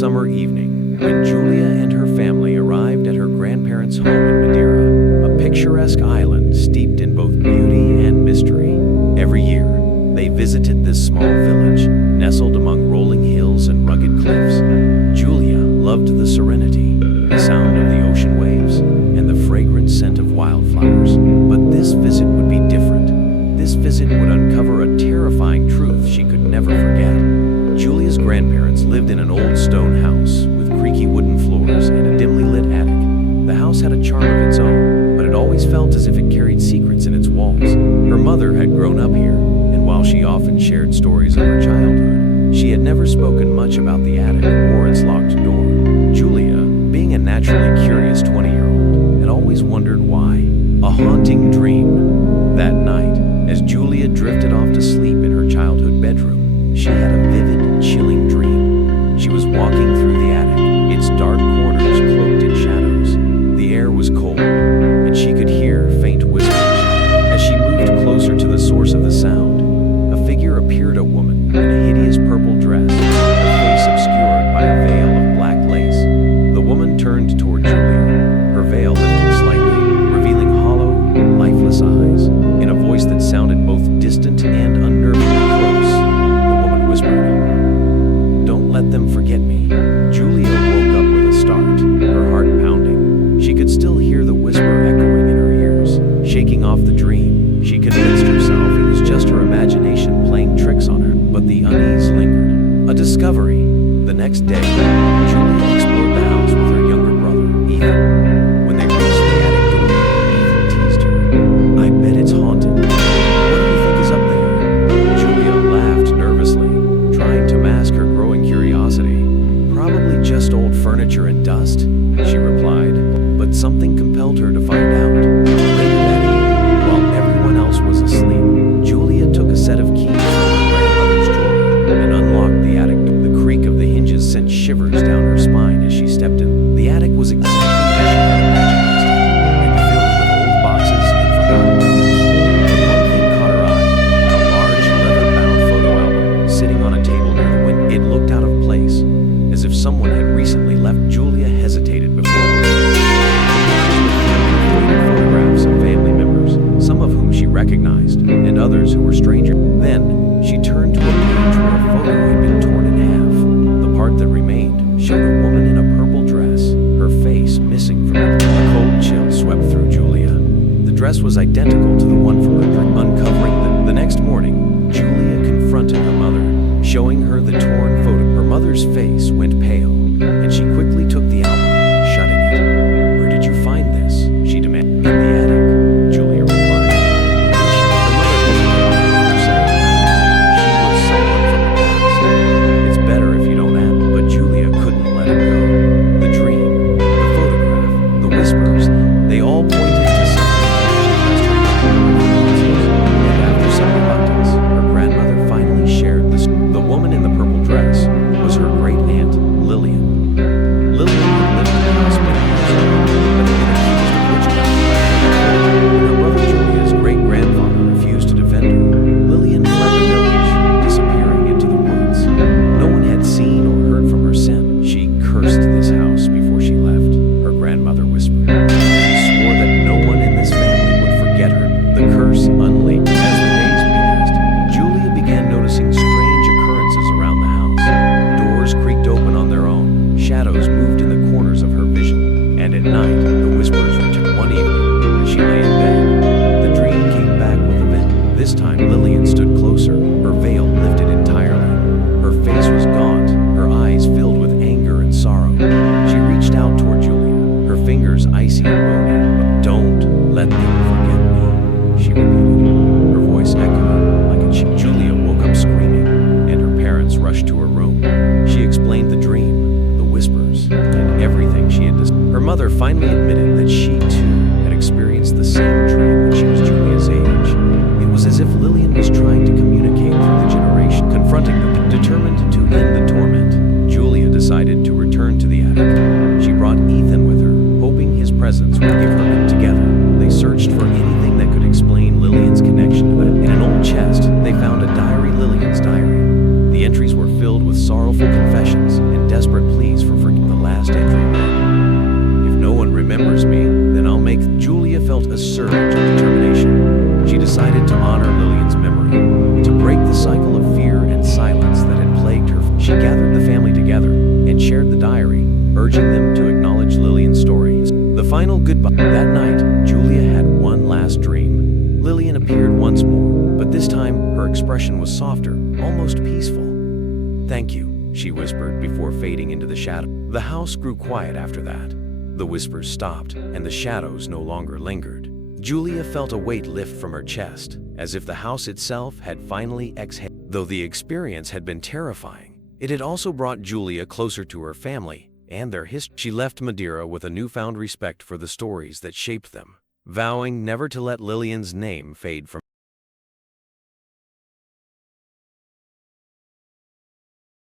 summer evening when Julia and her family arrived at her grandparents' home in Madeira, a picturesque island steeped in both beauty and mystery. Every year, they visited this small village, nestled among rolling hills and rugged cliffs. Julia loved the serenity, the sound of the ocean waves, and the fragrant scent of wildflowers. But this visit would be different. This visit would uncover a terrifying truth she could never forget. Julia's grandparents lived in an old stone house with creaky wooden floors and a dimly lit attic. The house had a charm of its own, but it always felt as if it carried secrets in its walls. Her mother had grown up here, and while she often shared stories of her childhood, she had never spoken much about the attic or its locked door. Julia, being a naturally curious 20-year-old, had always wondered why. A haunting dream. That night, as Julia drifted off to sleep in her childhood bedroom, she had a vivid, chilling dream. She was walking through the attic, its dark corners cloaked in shadows. The air was cold, and she could hear faint whispers. As she moved closer to the source of the sound, a figure appeared, a woman in a hideous purple dress, her face obscured by a veil of black lace. The woman turned toward Julia, her veil lifting slightly, revealing hollow, lifeless eyes. In a voice that sounded both distant and unnervingly close, the woman whispered, "Don't let them forget me." Julia woke up with a start, her heart pounding. She could still hear the whisper echoing in her ears. Shaking off the dream, she convinced herself it was just her imagination playing tricks on her, but the unease lingered. A discovery. The next day, Julia explored the house with her younger brother, Ethan. When they reached the attic door, Ethan teased her. "I bet it's haunted. What do you think is up there?" Julia laughed nervously, trying to mask her growing curiosity. "Probably just old furniture and dust," she replied, but something compelled her to find out. Later that evening, while everyone else was asleep, Julia took a set of keys from her grandmother's drawer and unlocked the attic door. The creak of the hinges sent shivers down her spine as she stepped in. The attic was exactly as she had imagined it, filled with old boxes and forgotten relics. But one thing caught her eye, a large, leather-bound photo album sitting on a table near the window. It looked out of place, as if someone had recently left. Julia hesitated before opening it. Photographs of family members, some of whom she recognized, and others who were strangers. Then, she turned to a page where a photo had been torn in half. The part that remained showed a woman in a purple dress, her face missing from it. A cold chill swept through Julia. The dress was identical to the one from her dream. Uncovering the next morning, Julia confronted her mother, showing her the torn photo. Her mother's face went pale, and she quickly took the album, shutting it. "Where did you find this?" she demanded. "In the attic," Julia replied. Her mother hesitated, saying, "She was someone from the past. It's better if you don't ask." But Julia couldn't let it go. The dream, the photograph, the whispers, they all pointed to something. She pressed her and after some reluctance, her grandmother finally shared this. The woman in the purple dress was her great-aunt, Lillian. Lillian had lived in the house many years ago, but had been accused of witchcraft. When her brother Julia's great-grandfather refused to defend her, Lillian fled the village, disappearing into the woods. No one had seen or heard from her since. She cursed this house before she left, her grandmother whispered. She swore that no one in this family would forget her. The curse unleashed. As the days passed, Julia began noticing strange occurrences around the house. Doors creaked open on their own. Shadows moved in the corners of her vision. And at night, the whispers returned. One evening, as she lay in bed, the dream came back with a vengeance. This time, Lillian stood closer, her veil lifted entirely. Her face was gaunt, her eyes filled with anger and sorrow. She reached out toward Julia, her fingers icy and bony. "Don't let them forget me," she repeated, her voice echoing like a cheer. Julia woke up screaming, and her parents rushed to her room. She explained the dream, the whispers, and everything she had discovered. Her mother finally admitted that she, too, had experienced the same dream when she was Julia's age. It was as if Lillian was trying to communicate through the generation. Confronting them, determined to end the torment, Julia decided to return to the attic. She brought Ethan with her, hoping his presence would give her. Together, they searched for anything that could explain Lillian's connection to them. In an old chest, they found a diary, Lillian's diary. The entries were filled with sorrowful confessions and desperate pleas for forgiveness. The last entry read, "If no one remembers me, then I'll make." Julia felt a surge of determination. She decided to honor Lillian's memory, to break the cycle of fear and silence that had plagued her. She gathered the family together and shared the diary, urging them to acknowledge Lillian's stories. The final goodbye. That night, Julia had one last dream. Lillian appeared once more, but this time her expression was softer, almost peaceful. "Thank you," she whispered before fading into the shadow. The house grew quiet after that. The whispers stopped, and the shadows no longer lingered. Julia felt a weight lift from her chest, as if the house itself had finally exhaled. Though the experience had been terrifying, it had also brought Julia closer to her family and their history. She left Madeira with a newfound respect for the stories that shaped them, vowing never to let Lillian's name fade from